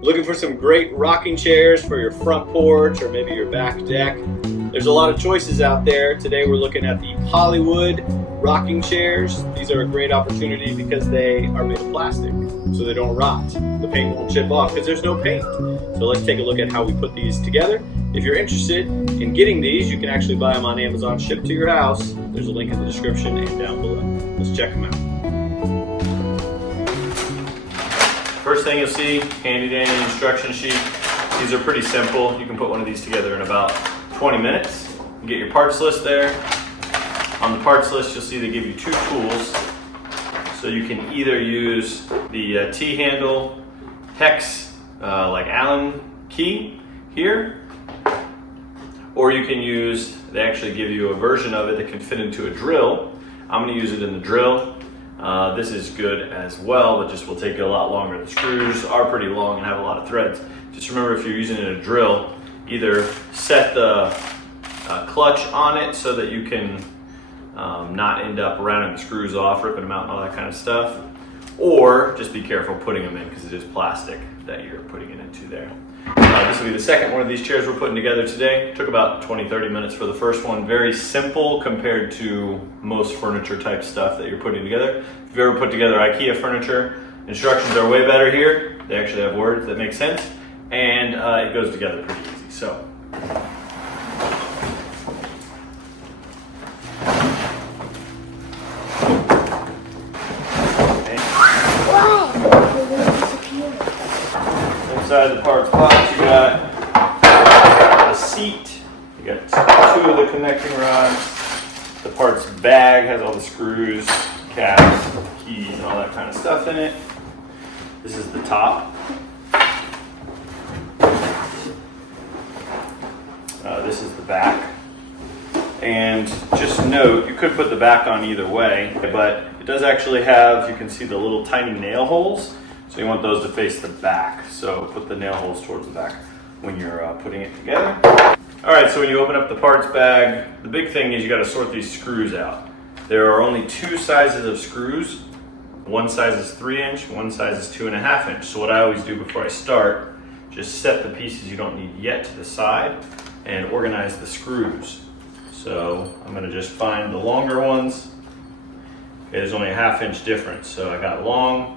Looking for some great rocking chairs for your front porch or maybe your back deck? There's a lot of choices out there. Today we're looking at the Polywood rocking chairs. These are a great opportunity because they are made of plastic, so they don't rot. The paint won't chip off because there's no paint. So let's take a look at how we put these together. If you're interested in getting these, you can actually buy them on Amazon, shipped to your house. There's a link in the description and down below. Let's check them out. First thing you'll see, handy dandy instruction sheet. These are pretty simple. You can put one of these together in about 20 minutes. You get your parts list there. On the parts list, you'll see they give you two tools. So you can either use the T-handle hex, like Allen key here, or you can use, they actually give you a version of it that can fit into a drill. I'm going to use it in the drill. This is good as well, but just will take you a lot longer. The screws are pretty long and have a lot of threads. Just remember, if you're using it in a drill, either set the clutch on it so that you can not end up rounding the screws off, ripping them out and all that kind of stuff, or just be careful putting them in because it is plastic that you're putting it into there. This will be the second one of these chairs we're putting together today. It took about 20-30 minutes for the first one. Very simple compared to most furniture type stuff that you're putting together. If you've ever put together IKEA furniture, instructions are way better here. They actually have words that make sense, and it goes together pretty easy. So. Inside the parts box, you got a seat, you got two of the connecting rods, the parts bag has all the screws, caps, keys, and all that kind of stuff in it. This is the top. This is the back. And just note, you could put the back on either way, but it does actually have, you can see the little tiny nail holes. So you want those to face the back. So put the nail holes towards the back when you're putting it together. All right, so when you open up the parts bag, the big thing is you gotta sort these screws out. There are only two sizes of screws. One size is 3-inch, one size is 2.5 inch. So what I always do before I start, just set the pieces you don't need yet to the side and organize the screws. So I'm gonna just find the longer ones. Okay, there's only a 1/2 inch difference. So I got long,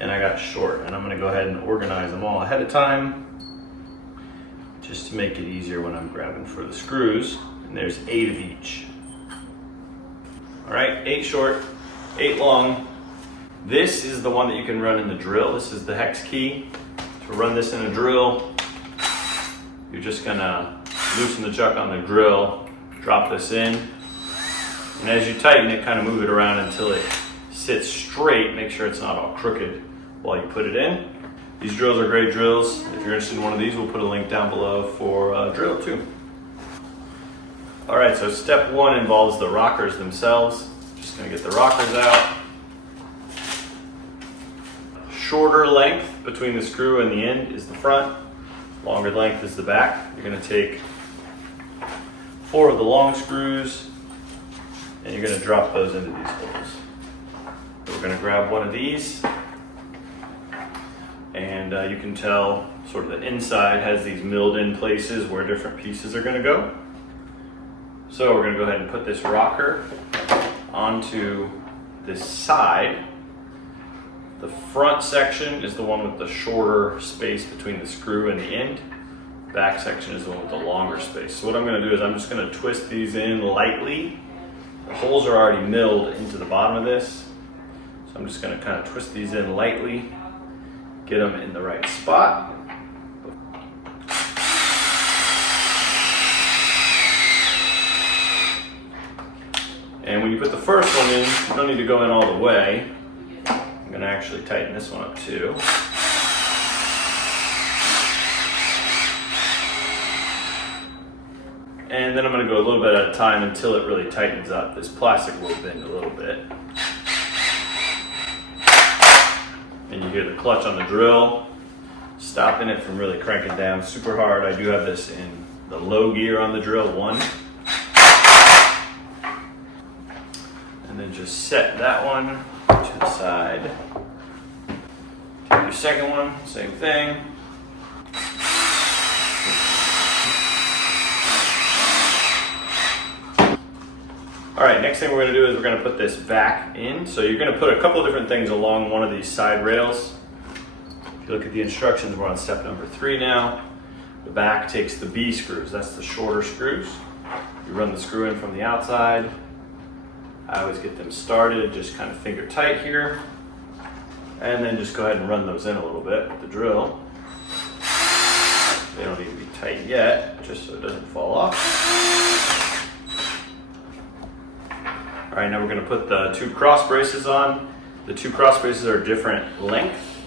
and I got short, and I'm gonna go ahead and organize them all ahead of time just to make it easier when I'm grabbing for the screws. And there's 8 of each. All right, 8 short, 8 long. This is the one that you can run in the drill. This is the hex key. To run this in a drill, you're just gonna loosen the chuck on the drill, drop this in, and as you tighten it, kind of move it around until it sits straight. Make sure it's not all crooked while you put it in. These drills are great drills. If you're interested in one of these, we'll put a link down below for a drill too. All right, so step 1 involves the rockers themselves. Just gonna get the rockers out. Shorter length between the screw and the end is the front. Longer length is the back. You're gonna take 4 of the long screws and you're gonna drop those into these holes. So we're gonna grab one of these, and you can tell sort of the inside has these milled in places where different pieces are gonna go. So we're gonna go ahead and put this rocker onto this side. The front section is the one with the shorter space between the screw and the end. Back section is the one with the longer space. So what I'm gonna do is I'm just gonna twist these in lightly. The holes are already milled into the bottom of this. So I'm just gonna kind of twist these in lightly, get them in the right spot. And when you put the first one in, you don't need to go in all the way. I'm gonna actually tighten this one up too. And then I'm gonna go a little bit at a time until it really tightens up. This plastic will bend a little bit. And you hear the clutch on the drill, stopping it from really cranking down super hard. I do have this in the low gear on the drill, 1. And then just set that one to the side. Take your second one, same thing. All right, next thing we're gonna do is we're gonna put this back in. So you're gonna put a couple of different things along one of these side rails. If you look at the instructions, we're on step number 3 now. The back takes the B screws, that's the shorter screws. You run the screw in from the outside. I always get them started, just kind of finger tight here. And then just go ahead and run those in a little bit with the drill. They don't need to be tight yet, just so it doesn't fall off. All right, now we're gonna put the 2 cross braces on. The 2 cross braces are different length.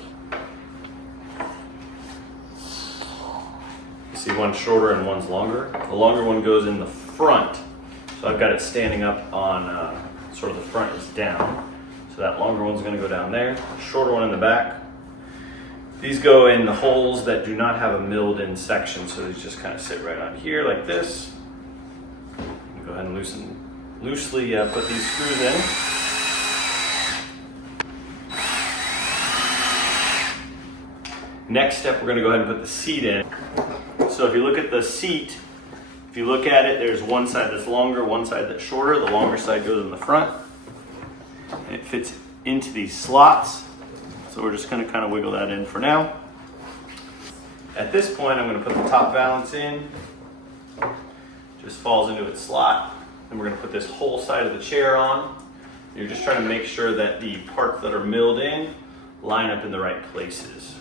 You see one's shorter and one's longer. The longer one goes in the front. So I've got it standing up on, sort of the front is down. So that longer one's gonna go down there. The shorter one in the back. These go in the holes that do not have a milled in section. So these just kind of sit right on here like this. Go ahead and loosely put these screws in. Next step, we're gonna go ahead and put the seat in. So if you look at the seat, if you look at it, there's one side that's longer, one side that's shorter. The longer side goes in the front. And it fits into these slots. So we're just gonna kind of wiggle that in for now. At this point, I'm gonna put the top valance in. Just falls into its slot. Then we're gonna put this whole side of the chair on. You're just trying to make sure that the parts that are milled in line up in the right places.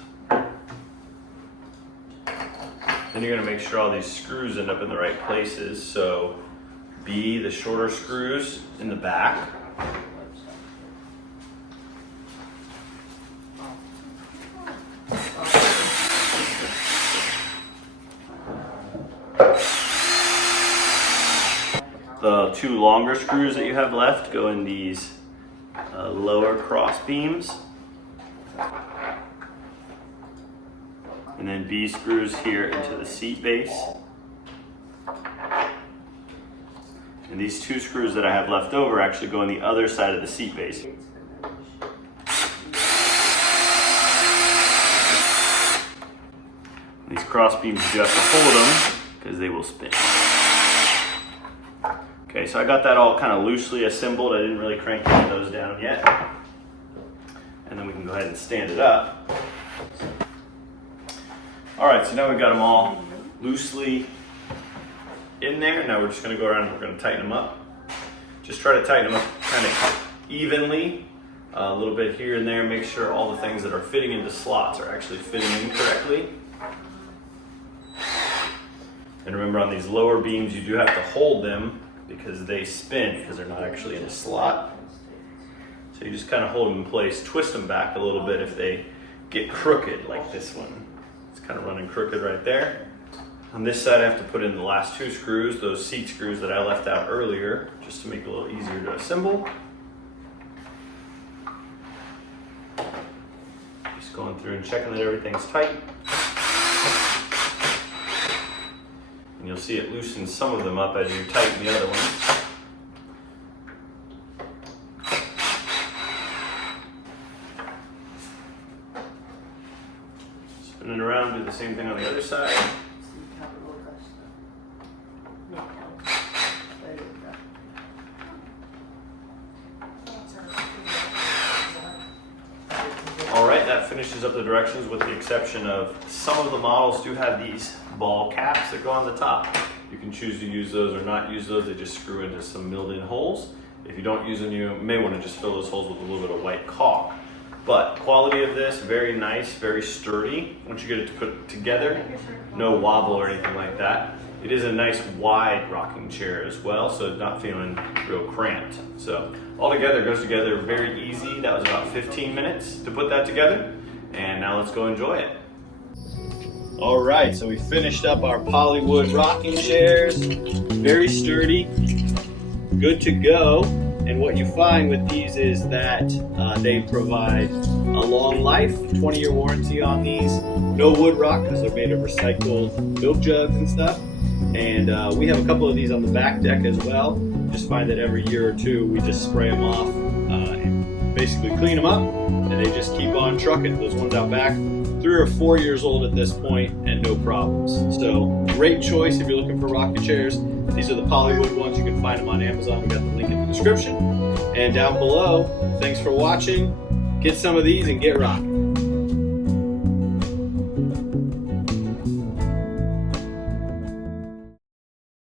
Then you're gonna make sure all these screws end up in the right places. So B, the shorter screws in the back. The 2 longer screws that you have left go in these lower cross beams. And then B screws here into the seat base. And these 2 screws that I have left over actually go on the other side of the seat base. These cross beams, you have to hold them because they will spin. Okay, so I got that all kind of loosely assembled. I didn't really crank any of those down yet. And then we can go ahead and stand it up. All right, so now we've got them all loosely in there. Now we're just gonna go around and we're gonna tighten them up. Just try to tighten them up kind of evenly, a little bit here and there. Make sure all the things that are fitting into slots are actually fitting in correctly. And remember, on these lower beams, you do have to hold them because they spin because they're not actually in a slot. So you just kind of hold them in place, twist them back a little bit if they get crooked like this one. It's kind of running crooked right there. On this side, I have to put in the last 2 screws, those seat screws that I left out earlier, just to make it a little easier to assemble. Just going through and checking that everything's tight. And you'll see it loosens some of them up as you tighten the other ones. Spin it around, do the same thing on the other side. All right, that finishes up the directions with the exception of some of the models do have these ball caps that go on the top. You can choose to use those or not use those. They just screw into some milled in holes. If you don't use them, you may want to just fill those holes with a little bit of white caulk. But quality of this, very nice, very sturdy. Once you get it to put together, no wobble or anything like that. It is a nice wide rocking chair as well, so it's not feeling real cramped. So altogether, it goes together very easy. That was about 15 minutes to put that together. And now let's go enjoy it. All right, so we finished up our Polywood rocking chairs. Very sturdy, good to go. And what you find with these is that they provide a long life, 20-year warranty on these. No wood rot because they're made of recycled milk jugs and stuff. And we have a couple of these on the back deck as well. Just find that every year or two we just spray them off and basically clean them up. and they just keep on trucking. Those ones out back, 3 or 4 years old at this point and no problems. So great choice if you're looking for rocker chairs. These are the Polywood ones. You can find them on Amazon. We got the link in the description and down below. Thanks for watching. Get some of these and get rocking.